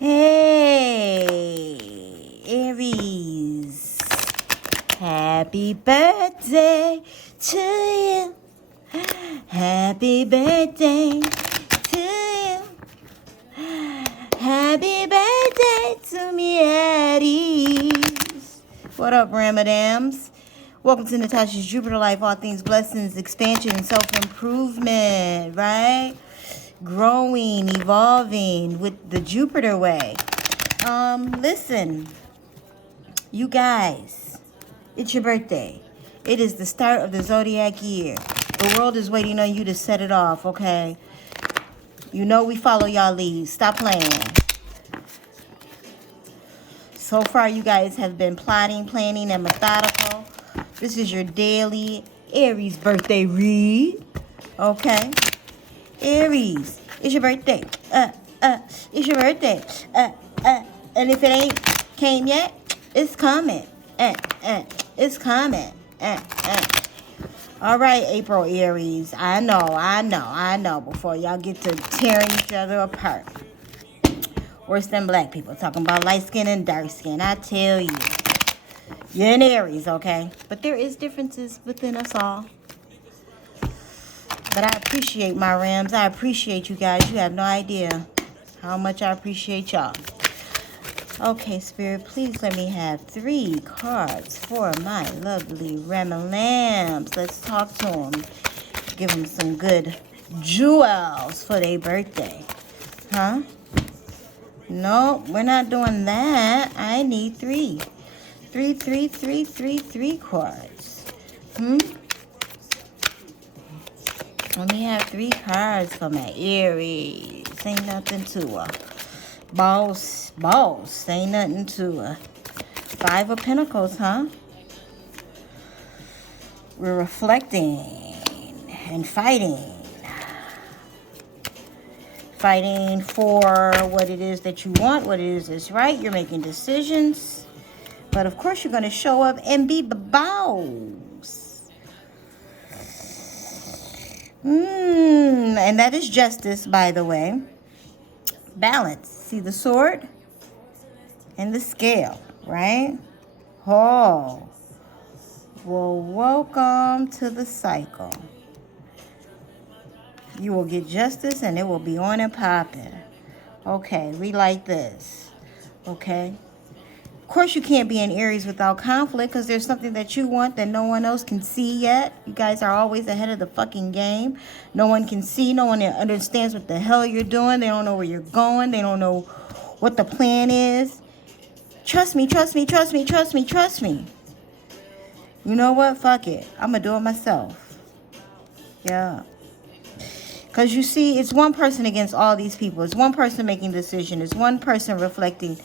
Hey, Aries. Happy birthday to you. Happy birthday to you. Happy birthday to me, Aries. What up, Ramadams? Welcome to Natasha's Jupiter Life, all things blessings, expansion, and self-improvement, right? Growing, evolving with the Jupiter way. Listen, you guys, it's your birthday. It is the start of the zodiac year. The world is waiting on you to set it off, okay? You know we follow y'all leads. Stop playing. So far, you guys have been plotting, planning, and methodical. This is your daily Aries birthday read, okay? Aries, it's your birthday. It's your birthday. And if it ain't came yet, it's coming. It's coming. All right, April Aries. I know. Before y'all get to tearing each other apart. Worse than black people. Talking about light skin and dark skin. I tell you. You're an Aries, okay? But there is differences within us all. But I appreciate my Rams. I appreciate you guys. You have no idea how much I appreciate y'all. Okay, Spirit, please let me have 3 cards for my lovely Ramalams. Let's talk to them. Give them some good jewels for their birthday. Huh? No, we're not doing that. I need 3. 3 cards. Let me have 3 cards for my Aries. Ain't nothing to her. Boss. Ain't nothing to her. 5 of Pentacles, huh? We're reflecting and fighting. Fighting for what it is that you want, what it is that's right. You're making decisions. But of course you're going to show up and be the boss. And that is justice, by the way. Balance. See the sword and the scale, right? Oh. Well, welcome to the cycle. You will get justice and it will be on and popping. Okay, we like this. Okay. Of course, you can't be in Aries without conflict because there's something that you want that no one else can see yet. You guys are always ahead of the fucking game. No one can see. No one understands what the hell you're doing. They don't know where you're going. They don't know what the plan is. Trust me. You know what? Fuck it. I'm going to do it myself. Yeah. Because you see, it's one person against all these people. It's one person making decisions. It's one person reflecting.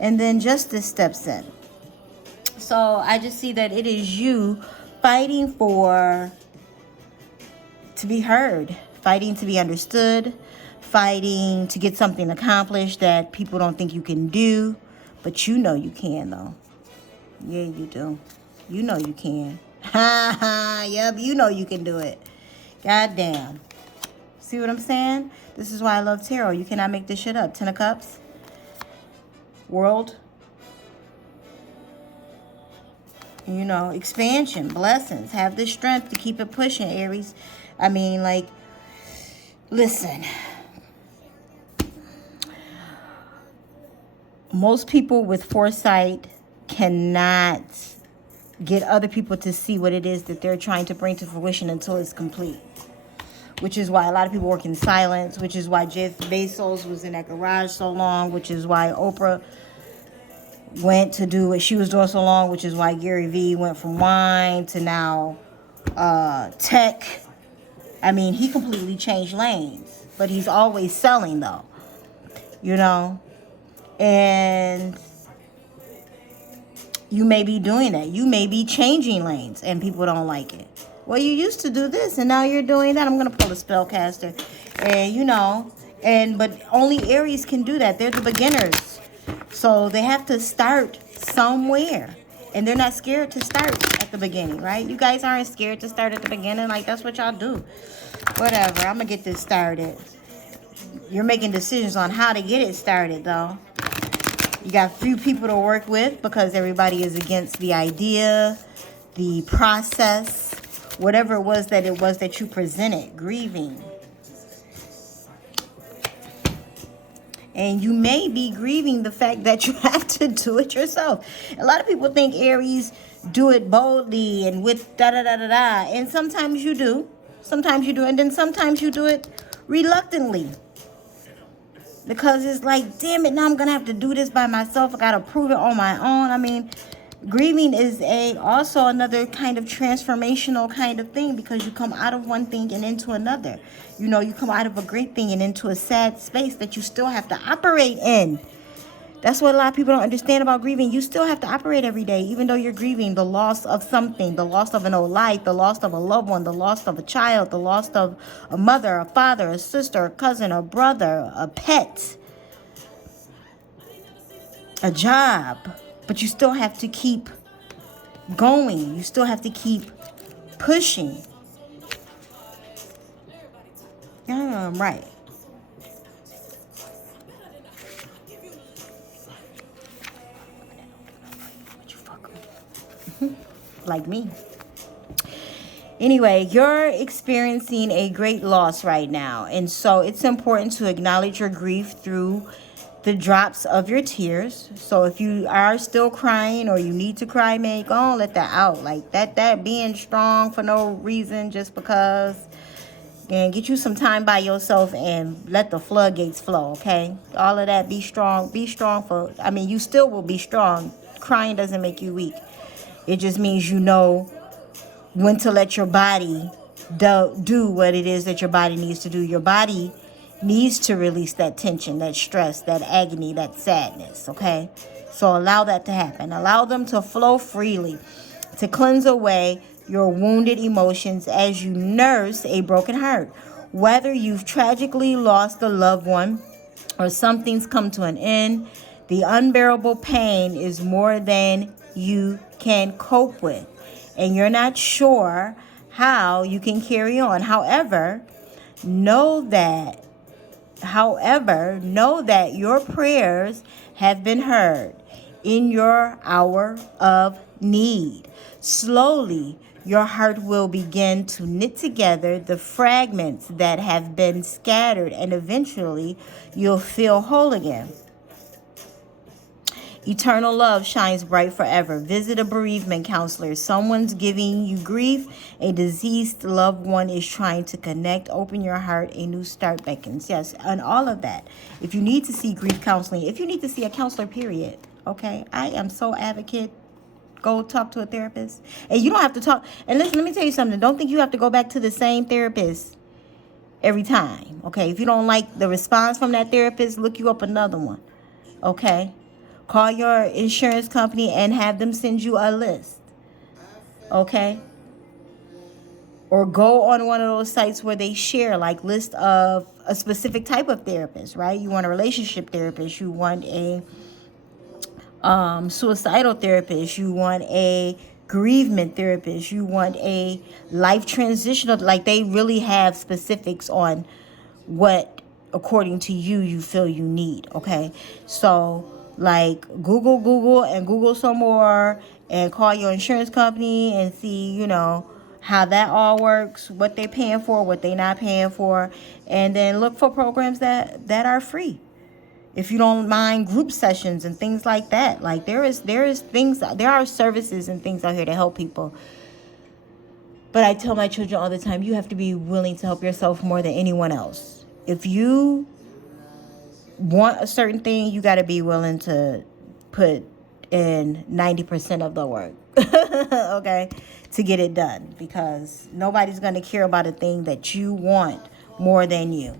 And then justice steps in. So I just see that it is you fighting to be heard, fighting to be understood, fighting to get something accomplished that people don't think you can do. But you know you can, though. Yeah, you do. You know you can. Ha ha. Yep, you know you can do it. Goddamn. See what I'm saying? This is why I love tarot. You cannot make this shit up. 10 of Cups. World, you know, expansion, blessings. Have the strength to keep it pushing, Aries. I mean, like, listen. Most people with foresight cannot get other people to see what it is that they're trying to bring to fruition until it's complete. Which is why a lot of people work in silence. Which is why Jeff Bezos was in that garage so long. Which is why Oprah went to do what she was doing so long. Which is why Gary Vee went from wine to now tech. I mean, he completely changed lanes. But he's always selling, though. You know? And you may be doing that. You may be changing lanes and people don't like it. Well, you used to do this and now you're doing that. I'm going to pull a spellcaster. And, you know, but only Aries can do that. They're the beginners. So they have to start somewhere. And they're not scared to start at the beginning, right? You guys aren't scared to start at the beginning. Like, that's what y'all do. Whatever. I'm going to get this started. You're making decisions on how to get it started, though. You got few people to work with because everybody is against the idea, the process, whatever it was that you presented, grieving. And you may be grieving the fact that you have to do it yourself. A lot of people think Aries do it boldly and with da-da-da-da-da. And sometimes you do. Sometimes you do. And then sometimes you do it reluctantly. Because it's like, damn it, now I'm going to have to do this by myself. I got to prove it on my own. I mean, grieving is also another kind of transformational kind of thing, because you come out of one thing and into another. You know, you come out of a great thing and into a sad space that you still have to operate in. That's what a lot of people don't understand about grieving. You still have to operate every day, even though you're grieving the loss of something, the loss of an old life, the loss of a loved one, the loss of a child, the loss of a mother, a father, a sister, a cousin, a brother, a pet, a job. But you still have to keep going. You still have to keep pushing. Right. Like me. Anyway, you're experiencing a great loss right now. And so it's important to acknowledge your grief through the drops of your tears. So if you are still crying or you need to cry, man, go on, let that out. Like that being strong for no reason, just because. And get you some time by yourself and let the floodgates flow, okay? All of that, be strong. Be strong for, I mean, you still will be strong. Crying doesn't make you weak. It just means you know when to let your body do what it is that your body needs to do. Your body needs to release that tension, that stress, that agony, that sadness, okay? So allow that to happen. Allow them to flow freely, to cleanse away your wounded emotions as you nurse a broken heart. Whether you've tragically lost a loved one or something's come to an end, the unbearable pain is more than you can cope with, and you're not sure how you can carry on. However, know that your prayers have been heard in your hour of need. Slowly, your heart will begin to knit together the fragments that have been scattered, and eventually you'll feel whole again. Eternal love shines bright forever. Visit a bereavement counselor. Someone's giving you grief. A deceased loved one is trying to connect. Open your heart. A new start beckons. Yes, and all of that. If you need to see grief counseling, if you need to see a counselor, period. Okay, I am so advocate. Go talk to a therapist. And you don't have to talk. And listen, let me tell you something. Don't think you have to go back to the same therapist every time. Okay, if you don't like the response from that therapist, look you up another one. Okay. Call your insurance company and have them send you a list. Okay? Or go on one of those sites where they share, like, list of a specific type of therapist, right? You want a relationship therapist. You want a suicidal therapist. You want a bereavement therapist. You want a life transitional. Like, they really have specifics on what, according to you, you feel you need. Okay? So, like, Google some more and call your insurance company and see, you know, how that all works, what they're paying for, what they're not paying for, and then look for programs that are free. If you don't mind group sessions and things like that. Like, there are services and things out here to help people. But I tell my children all the time, you have to be willing to help yourself more than anyone else. If you want a certain thing, you got to be willing to put in 90% of the work, okay, to get it done, because nobody's going to care about a thing that you want more than you.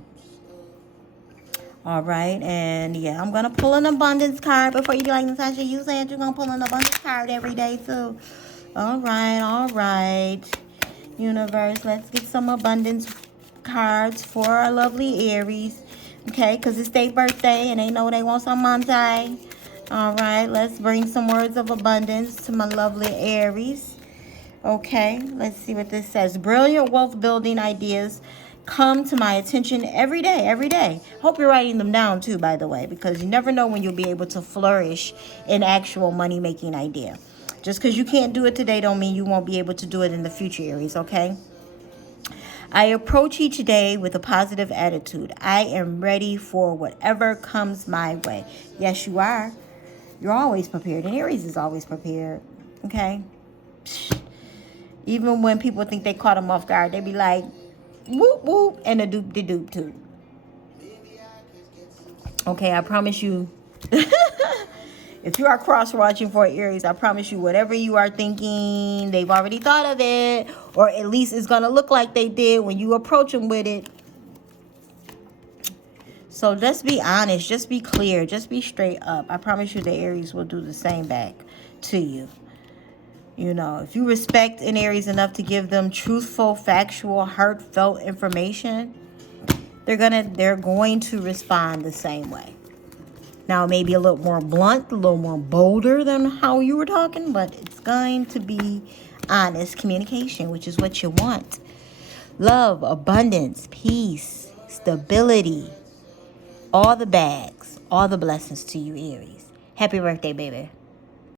All right, and yeah, I'm going to pull an abundance card before you be like, Natasha, you said you're going to pull an abundance card every day too. All right. Universe, let's get some abundance cards for our lovely Aries. Okay, because it's their birthday and they know they want some Monday. All right, let's bring some words of abundance to my lovely Aries. Okay, let's see what this says. Brilliant wealth building ideas come to my attention every day, every day. Hope you're writing them down too, by the way, because you never know when you'll be able to flourish in actual money-making idea. Just because you can't do it today don't mean you won't be able to do it in the future, Aries, okay? I approach each day with a positive attitude. I am ready for whatever comes my way. Yes, you are. You're always prepared, and Aries is always prepared, okay? Even when people think they caught them off guard, they be like, whoop, whoop, and a doop-de-doop too. Okay, I promise you, if you are cross-watching for Aries, I promise you whatever you are thinking, they've already thought of it, or at least it's going to look like they did when you approach them with it. So just be honest, just be clear, just be straight up. I promise you the Aries will do the same back to you. You know, if you respect an Aries enough to give them truthful, factual, heartfelt information, they're going to respond the same way. Now, maybe a little more blunt, a little more bolder than how you were talking, but it's going to be honest communication, which is what you want. Love, abundance, peace, stability, all the bags, all the blessings to you, Aries. Happy birthday, baby.